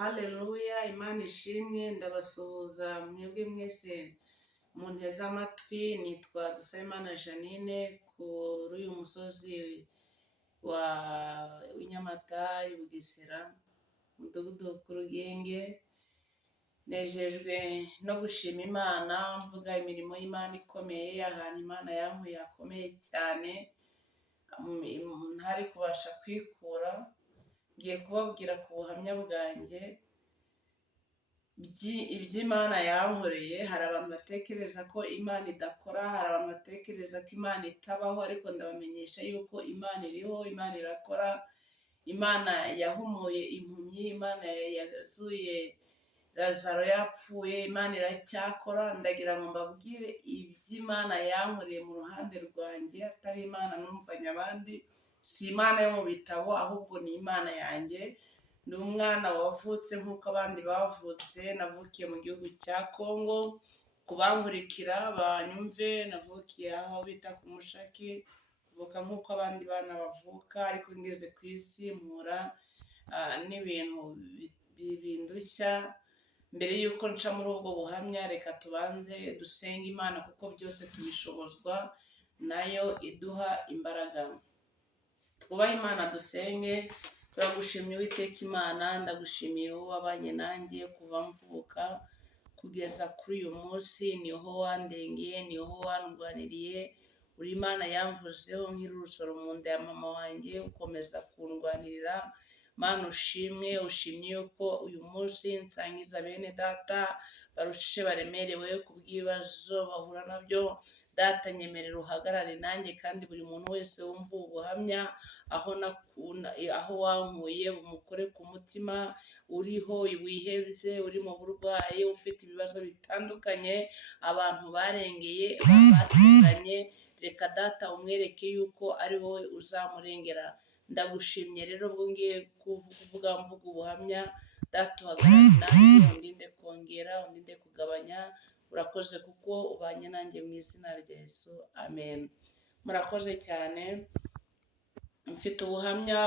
Haleluya, Imana ishimwe, ndabasuhuza mwebwe mwese munteze amatwi. Nitwa Dusabimana Jeannine, kuri uyu musozi w'Inyamata i Bugesera, umudugudu ku Rugenge. Nejejwe no gushima Imana, mvuga imirimo y'Imana ikomeye, ahantu Imana yankuye hakomeye cyane ntari kubasha kwikura. Ngiye kubabwira ku buhamya bwanjye iby'Imana yankoreye. Hari abantu batekereza ko Imana idakora, hari abantu batekereza ko Imana itabaho, ariko ndabamenyesha yuko Imana iriho, Imana irakora. Imana yahumuye impumyi, Imana yazuye Lazaro yapfuye, Imana iracyakora. Ndagira ngo mbabwire iby'Imana yankoreye mu ruhande rwanjye, atari Imana numvanye abandi, si Imana yo mu bitabo, ahubwo ni Imana yanjye. Ni umwana wavutse nk'uko abandi bavutse. Navukiye mu gihugu cya Kongo, ku bankurikira banyumve, navukiye aho bita ku Mushaki, mvuka nk'uko abandi bana bavuka, ariko ngeze ku isi mpura n'ibintu bindushya. Mbere y'uko nca muri ubwo buhamya, reka tubanze dusenge Imana, kuko byose tubishobozwa nayo iduha imbaraga. Twubahe Imana dusenge. Turagushimiye Uwiteka Imana, ndagushimiye wowe wabanye nanjye kuva mvuka kugeza kuri uyu munsi. Niho wandengeye, niho wandwaniriye. Uri Imana yamvuzeho nkiri urusoro mu nda ya mama wanjye, ukomeza kundwanirira. Mana ushimwe, ushimye yuko uyu munsi nsangiza bene data barushije baremerewe kubw'ibibazo bahura nabyo. Data nyemerera uhagarare nanjye, kandi buri muntu wese wumva ubuhamya aho wankuye umukore ku mutima. Uriho wihebye, uri mu burwayi, ufite ibibazo bitandukanye, abantu barengeye bateranye, reka Data umwereke yuko ari wowe uzamurengera. Ndagushimye rero ubwo ngiye kuvuga ubuhamya. Data uhagarare nanjye, undinde kongera, undinde kugabanya. Urakoze kuko ubanye nanjye mu izina rya Yesu, amen. Murakoze cyane. Mfite ubuhamya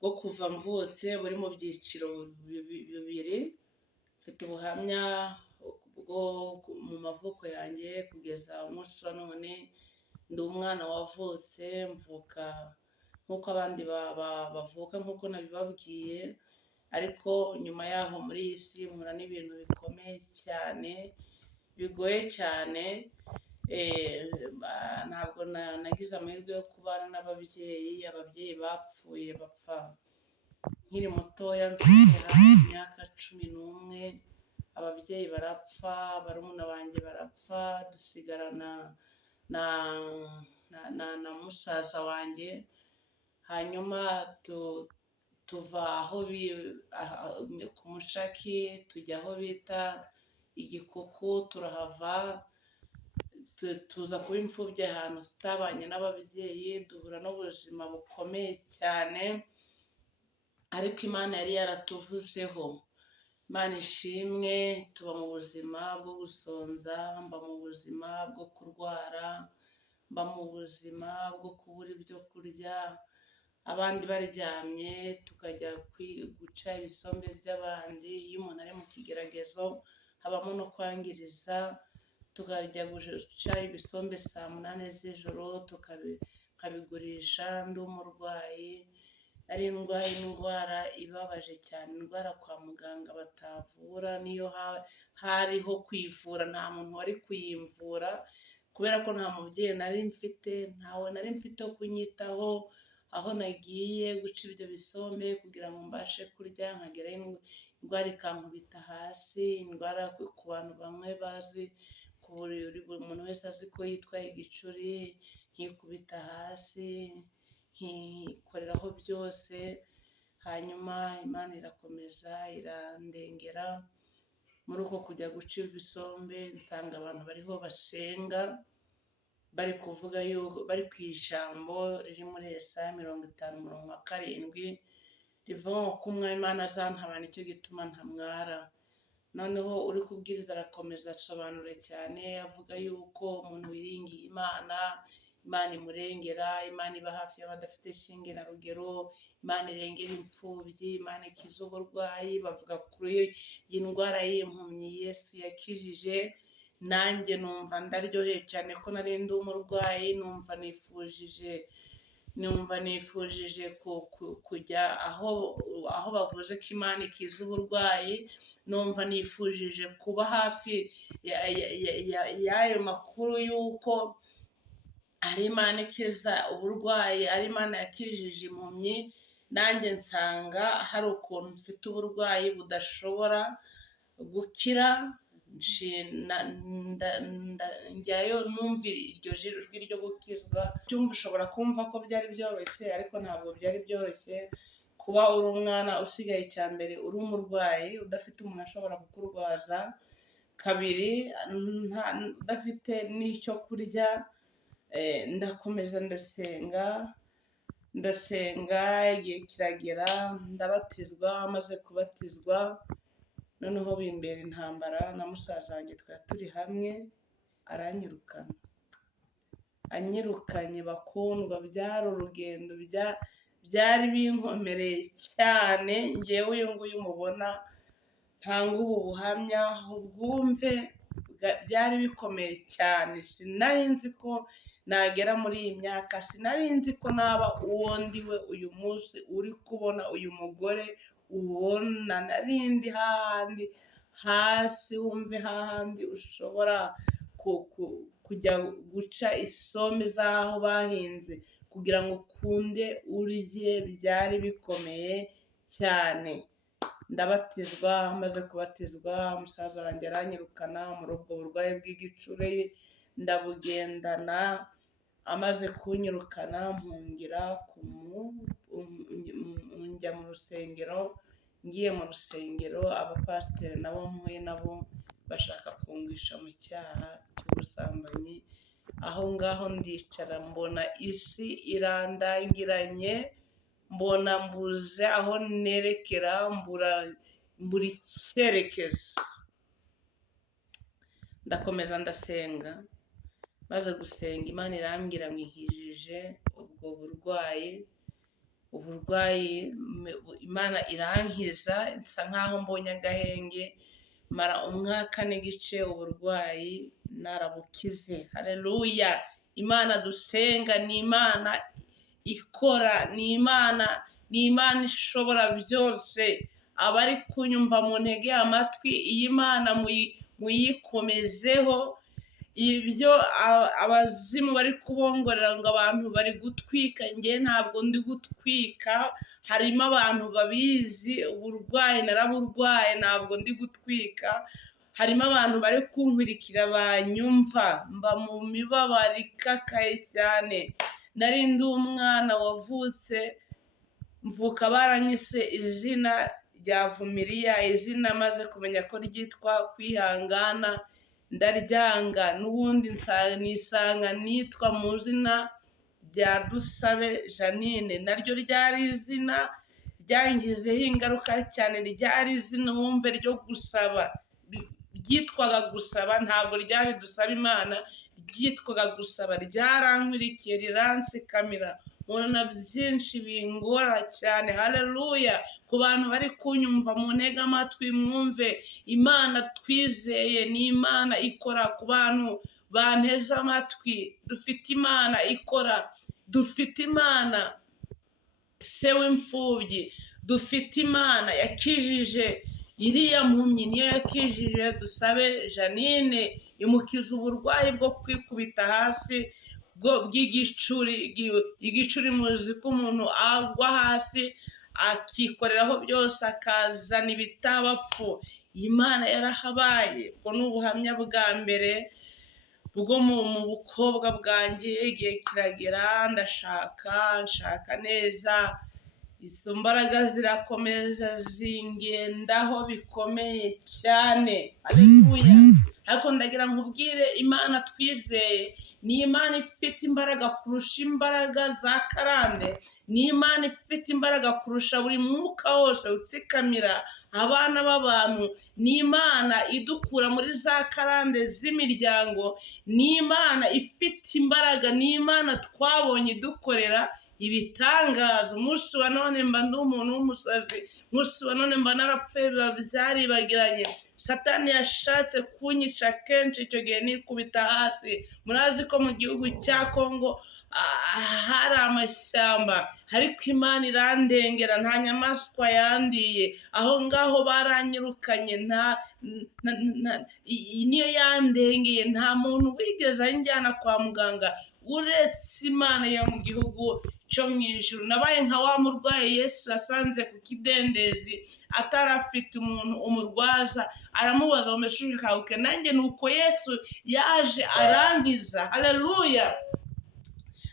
bwo kuva mvutse buri mu byiciro bibiri. Mfite ubuhamya bwo mu mavuko yanjye kugeza umunsi wa none. Ndi umwana wavutse, mvuka nk'uko abandi bavuka, nk'uko nabibabwiye, ariko nyuma yaho muri iyi si mpura n'ibintu bikomeye cyane, bigoye cyane. Ntabwo nagize amahirwe yo kubana n'ababyeyi. Ababyeyi bapfuye, bapfa nkiri mutoya, mfite imyaka 11. Ababyeyi barapfa, barumuna banjye barapfa, dusigarana na musaza wanjye. Hanyuma tuva aho ku Mushaki tujya aho bita Igikuku, turahava tuza kuba imfubyi ahantu tutabanye n'ababyeyi, duhura n'ubuzima bukomeye cyane, ariko Imana yari yaratuvuzeho. Imana ishimwe. Tuba mu buzima bwo gusonza, mba mu buzima bwo kurwara, mba mu buzima bwo kubura ibyo kurya, abandi baryamye tukajya guca ibisombe by'abandi. Iyo umuntu ari mu kigeragezo habamo no kwangiriza. Tukajya guca ibisombe saa 8 z'ijoro, tukabigurisha. Ndi umurwayi, ari indwara ibabaje cyane, indwara kwa muganga batavura. Niyo hariho kwivura, nta muntu wari kuyimvura, kubera ko nta mubyeyi nari mfite, ntawe nari mfite wo kunyitaho. Aho nagiye guca ibyo bisombe kugira ngo mbashe kurya, nkagerayo indwara ikankubita hasi. Indwara ku bantu bamwe bazi, buri muntu wese azi ko yitwaye igicuri, nkikubita hasi, nkikoreraho byose. Hanyuma Imana irakomeza irandengera. Muri uko kujya guca ibisombe, nsanga abantu bariho basenga, bari kuvuga yuko bari ku ijambo riri muri Yesaya 50:7 rivuga ngo ko Umwami Imana azantabara, nicyo gituma ntamwara. Noneho uri kubwiriza arakomeza asobanure cyane, avuga yuko umuntu wiringiye Imana Imana imurengera, Imana iba hafi y'abadafite shinge na rugero, Imana irengera imfubyi, Imana ikiza uburwayi. Bavuga kuri iyi ndwara y'impumyi Yesu yakijije, nanjye numva ndaryoheye cyane ko nari ndi umurwayi, numva nifujije kujya aho bavuze ko Imana ikiza uburwayi, numva nifujije kuba hafi y'ayo makuru y'uko ari Imana ikiza uburwayi, ari Imana yakijije impumyi. Nanjye nsanga hari ukuntu mfite uburwayi budashobora gukira, njyayo numvira iryo jwi ryo gukizwa. Byumva ushobora kumva ko byari byoroshye, ariko ntabwo byari byoroshye kuba uri umwana usigaye. Icya mbere uri umurwayi udafite umuntu ashobora kukurwaza, kabiri udafite n'icyo kurya. Ndakomeza ndasenga, igihe kiragera ndabatizwa. Maze kubatizwa noneho bimbera intambara na musaza wanjye, twari turi hamwe, anyirukanye bakundwa. Byari urugendo, byari binkomereye cyane. Ngewe uyu nguyu mubona ntanga ubu buhamya ubwumve, byari bikomeye cyane. Sinari nzi ko nagera muri iyi myaka, sinari nzi ko naba uwo ndiwe uyu munsi uri kubona uyu mugore ubona. Narindi hahandi hasi, wumve hahandi ushobora kujya guca isombe z'aho bahinze kugira ngo ukunde urye. Byari bikomeye cyane. Ndabatizwa, maze kubatizwa umusaza wanjye aranyirukana muri ubwo burwayi bw'igicuri, ndabugendana. Amaze kunyirukana mpungira njya mu rusengero. Ngiye mu rusengero, abapasiteri nabo mpuye nabo bashaka kungwisha mu cyaha cy'ubusambanyi. Aho ngaho ndicara, mbona isi irandangiranye, mbona mbuze aho nerekera, mbura icyerekezo. Ndakomeza ndasenga, maze gusenga Imana irambwira ngo inkijije ubwo uburwayi. Imana irankiza, nsa nkaho mbonye agahenge, mara umwaka n'igice uburwayi narabukize. Haleluya! Imana dusenga ni Imana ikora, ni Imana ishobora byose. Abari kunyumva mu ntege amatwi, iyi Mana muyikomezeho. Ibyo abazimu bari kubongorera ngo abantu bari gutwika, njye ntabwo ndi gutwika. Harimo abantu babizi, uburwayi naraburwaye, ntabwo ndi gutwika. Harimo abantu bari kunkurikira banyumva, mba mu mibabaro ikakaye cyane. Nari ndi umwana wavutse, mvuka baranyise izina rya Vumiriya, izina maze kumenya ko ryitwa kwihangana ndaryanga. N'ubundi nisanga nitwa mu izina rya Dusabe Janine, naryo ryari izina ryangizeho ingaruka cyane. Ryari izina wumve ryo gusaba, ryitwaga gusaba, ntabwo ryari Dusaba Imana, ryitwaga gusaba. Ryarankurikiye riransikamira, mbona byinshi bingora cyane. Haleluya! Ku bantu bari kunyumva mu ntege amatwi, mwumve Imana twizeye ni Imana ikora. Ku bantu banteze amatwi, dufite Imana ikora, dufite Imana se w'imfubyi, dufite Imana yakijije iriya mpumyi, niyo yakijije Dusabe Janine, imukiza uburwayi bwo kwikubita hasi bw'igicuri. Igicuri muzi ko umuntu agwa hasi akikoreraho byose, akazana ibitabapfu. Imana yarahabaye. Ubwo ni ubuhamya bwa mbere bwo mu bukobwa bwanjye. Igihe kiragera ndashaka neza, izo mbaraga zirakomeza zingendaho bikomeye cyane. Haleluya! Ariko ndagira nkubwire, Imana twizeye ni Imana ifite imbaraga kurusha imbaraga za karande, ni Imana ifite imbaraga kurusha buri mwuka wose utsikamira abana b'abantu, ni Imana idukura muri za karande z'imiryango, ni Imana ifite imbaraga, ni Imana twabonye idukorera ibitangaza. Umunsi wa none mba ndi umuntu w'umusazi, umunsi wa none mba narapfuye, biba byaribagiranye. Satani yashatse kunyica kenshi, icyo gihe nikubita hasi. Murazi ko mu gihugu cya Kongo hari amashyamba, ariko Imana irandengera, nta nyamaswa yandiye aho ngaho, baranyirukanye, niyo yandengeye, nta muntu wigeze anjyana kwa muganga uretse Imana yo mu gihugu cyo mu ijuru. Nabaye nka wa murwayi Yesu yasanze ku kidendezi atarafite umuntu umurwaza, aramubaza ngo mbese ushaka, nanjye nuko Yesu yaje arankiza. Haleluya!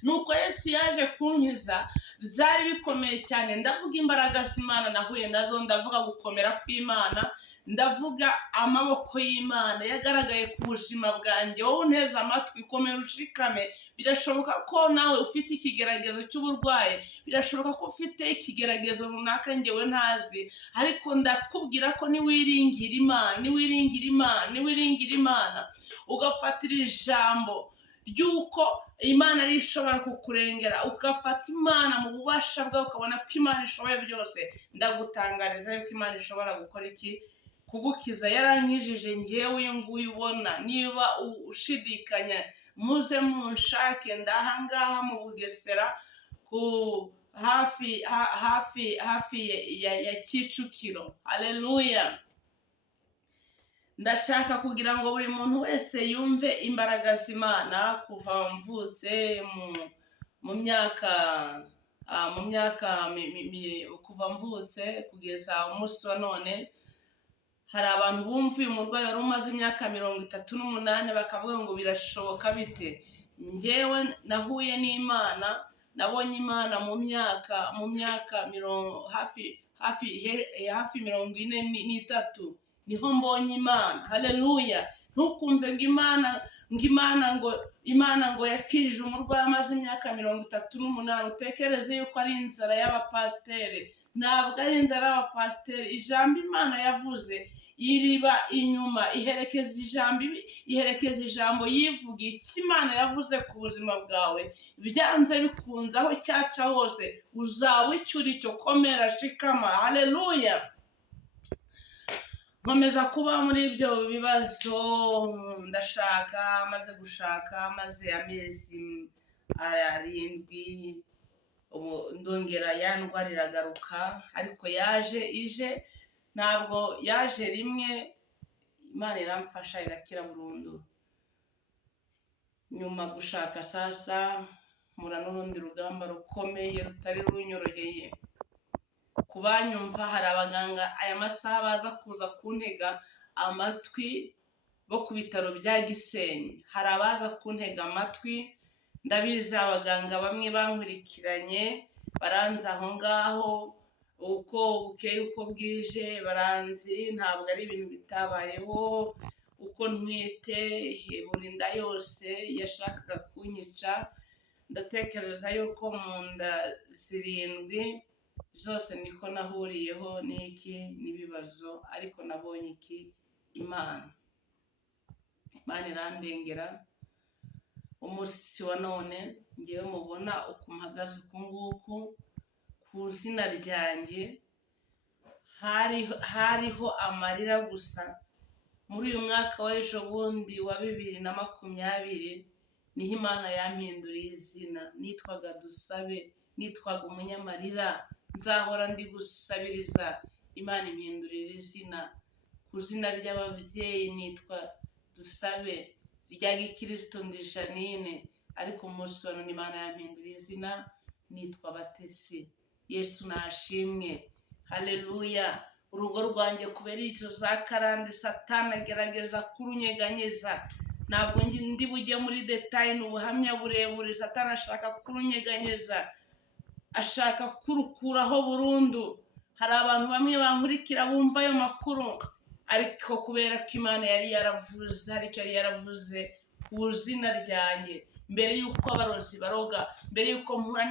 Nuko Yesu yaje kunkiza, byari bikomeye cyane. Ndavuga imbaraga z'Imana nahuye nazo, ndavuga gukomera kw'Imana, ndavuga amaboko y'Imana yagaragaye ku buzima bwanjye. Wowe unteze amatwi, komera ushikame. Birashoboka ko nawe ufite ikigeragezo cy'uburwayi, birashoboka ko ufite ikigeragezo runaka njyewe ntazi, ariko ndakubwira ko niwiringira Imana, ugafatira ijambo ry'uko Imana ari ishobora kukurengera, ugafata Imana mu bubasha bwawe, ukabona ko Imana ishoboye byose, ndagutangariza yuko Imana ishobora gukora iki? Kugukiza. Yarankijije njyewe uyu nguyu ubona. Niba ushidikanya, muze munshake, ndahangaha mu Bugesera, ku hafi ya Kicukiro. Haleluya! Ndashaka kugira ngo buri muntu wese yumve imbaraga z'Imana. Kuva mvutse mu myaka kuva mvutse kugeza umunsi wa none, hari abantu bumva uyu murwayi wari umaze imyaka 38 bakavuga ngo birashoboka bite? Njyewe nahuye n'Imana, nabonye Imana mu myaka hafi 43 niho mbonye Imana. Haleluya! Ntukumve ngo Imana ngo yakijije umurwayi amaze imyaka 38, utekereze yuko ari inzara y'abapasiteri. Ntabwo ari inzara y'abapasiteri. Ijambo Imana yavuze iriba inyuma, iherekeza ijambo yivuga. Icyo Imana yavuze ku buzima bwawe, byanze bikunze, aho cyaca hose uzaba icyo uri cyo. Komera, shikama. Haleluya! Nkomeza kuba muri ibyo bibazo. maze gushaka maze amezi 7, ndongera ya ndwara iragaruka, ariko ije ntabwo yaje rimwe. Imana iramfasha irakira burundu. Nyuma gushaka sasa mura n'urundi rugamba rukomeye rutari runyoroheye. Kubanyumva, hari abaganga aya masaha baza kuza kuntega amatwi bo ku bitaro bya Gisenyi. Hari abaza kuntega amatwi, ndabizi abaganga bamwe bankurikiranye baranzi aho ngaho, uko bukeye uko bwije baranzi. Ntabwo ari ibintu bitabayeho. Uko ntwite, burinda yose yashakaga kunyica. Ndatekereza yuko mu nda 7 zose niko nahuriyeho n'ibibazo, ariko nabonye Imana irandengera. Umunsi wa none ngewe mubona uko mpagaze uku nguku, ku zina ryanjye hariho amarira gusa. Muri uyu mwaka w'ejo bundi wa 2020 niho Imana yampinduriye izina. Nitwaga Dusabe, nitwaga Umunyamarira, nzahora ndi gusabiriza. Imana impindurira izina. Ku zina ry'ababyeyi nitwa Dusabe, rya gikristo ndi Janine, ariko umunsi wa none Imana yampinduriye izina, nitwa Batesi. Yesu nashimwe. Haleluya! Urugo rwanjye kubera icyo za karande Satani agerageza kurunyeganyeza. Ntabwo ndi bujye muri detail, n'ubuhamya burebure. Satani ashaka kurunyeganyeza, ashaka kurukuraho burundu. Hari abantu bamwe bankurikira bumva ayo makuru, ariko kubera ko Imana yari yaravuze, aricyo yari yaravuze ku zina ryanjye, mbere y'uko abarozi baroga, mbere y'uko mpura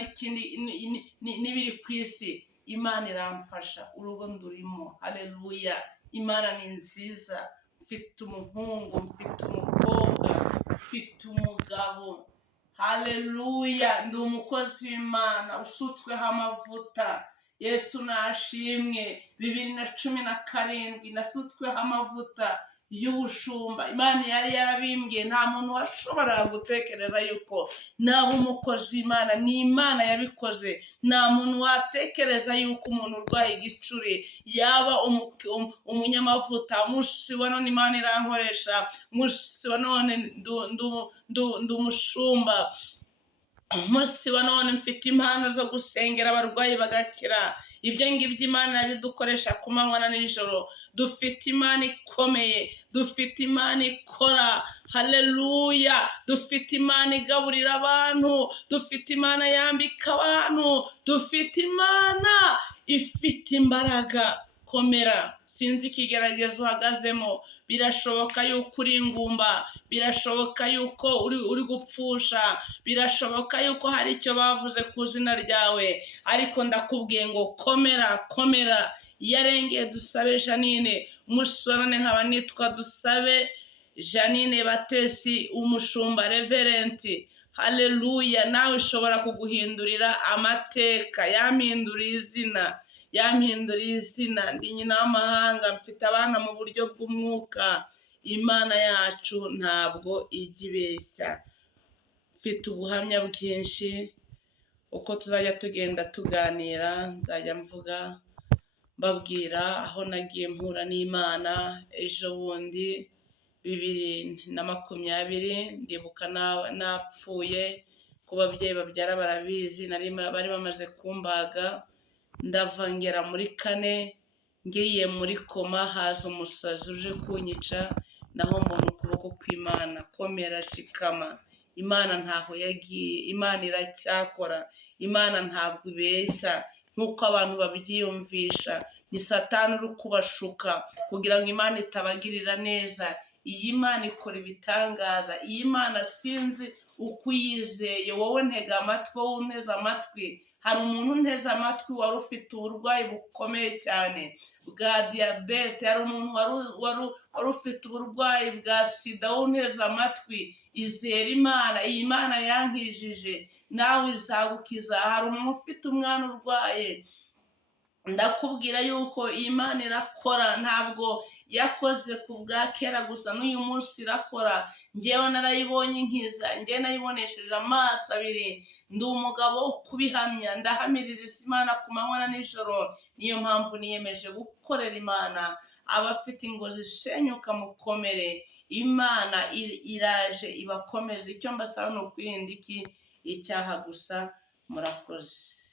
n'ibiri ku isi, Imana iramfasha, urugo ndurimo. Haleluya! Imana ni nziza. Mfite umuhungu, mfite umukobwa, mfite umugabo. Haleluya! Ndi umukozi w'Imana usutsweho amavuta. Yesu nashimwe. 2017 nasutsweho amavuta y'ubushumba. Imana yari yarabimbwiye, nta muntu washobora gutekereza yuko naba umukozi w'Imana. Ni Imana yabikoze. Nta muntu watekereza yuko umuntu urwaye igicuri yaba umunyamavuta. Umunsi wa none Imana irankoresha, umunsi wa none ndi umushumba, umunsi wa none mfite impano zo gusengera abarwayi bagakira. Ibyo ngibyo Imana yabidukoresha ku manywa na nijoro. Dufite Imana ikomeye, dufite Imana ikora. Haleluya! Dufite Imana igaburira abantu, dufite Imana yambika abantu, dufite Imana ifite imbaraga. Komera, sinzi ikigeragezo uhagazemo. Birashoboka yuko uri ingumba, birashoboka yuko uri gupfusha, birashoboka yuko hari icyo bavuze ku izina ryawe, ariko ndakubwiye ngo komera, komera. Yarengeye Dusabe Janine, umunsi wa none nkaba nitwa Dusabe Janine Batesi, umushumba reverenti. Haleluya! Nawe ushobora kuguhindurira amateka. Yampinduriye izina, yampinduriye izina. Ndi nyina w'amahanga, mfite abana mu buryo bw'umwuka. Imana yacu ntabwo ijya ibeshya. Mfite ubuhamya bwinshi, uko tuzajya tugenda tuganira nzajya mvuga mbabwira aho nagiye mpura n'Imana. Ejo bundi 2020 ndibuka napfuye, ku babyeyi babyara barabizi, bari bamaze kumbaga, ndava ngera muri 4, ngiye muri koma, haza umusazi uje kunyica, naho mbona ukuboko kw'Imana. Komera, shikama. Imana ntaho yagiye, Imana iracyakora, Imana ntabwo ibeshya nk'uko abantu babyiyumvisha. Ni Satani uri kubashuka kugira ngo Imana itabagirira neza. Iyi Mana ikora ibitangaza. Iyi Mana sinzi uko uyizeye. Wowe ntega amatwi, wowe unteze amatwi. Hari umuntu unteze amatwi wari ufite uburwayi bukomeye cyane bwa diyabete, hari umuntu wari ufite uburwayi bwa sida, wowe unteze amatwi. Izera Imana. Iyi Mana yankijije, nawe izagukiza. Hari umuntu ufite umwana urwaye, ndakubwira yuko Imana irakora. Ntabwo yakoze ku bwa kera gusa, n'uyu munsi irakora. Njyewe narayibonye inkiza, njyewe nayibonesheje amaso abiri. Ndi umugabo wo kubihamya, ndahamiririza Imana ku manywa na nijoro. Niyo mpamvu niyemeje gukorera Imana. Abafite ingo zisenyuka mukomere, Imana iraje ibakomeza. Icyo mbasaba ni ukwirinda icyaha gusa. Murakoze.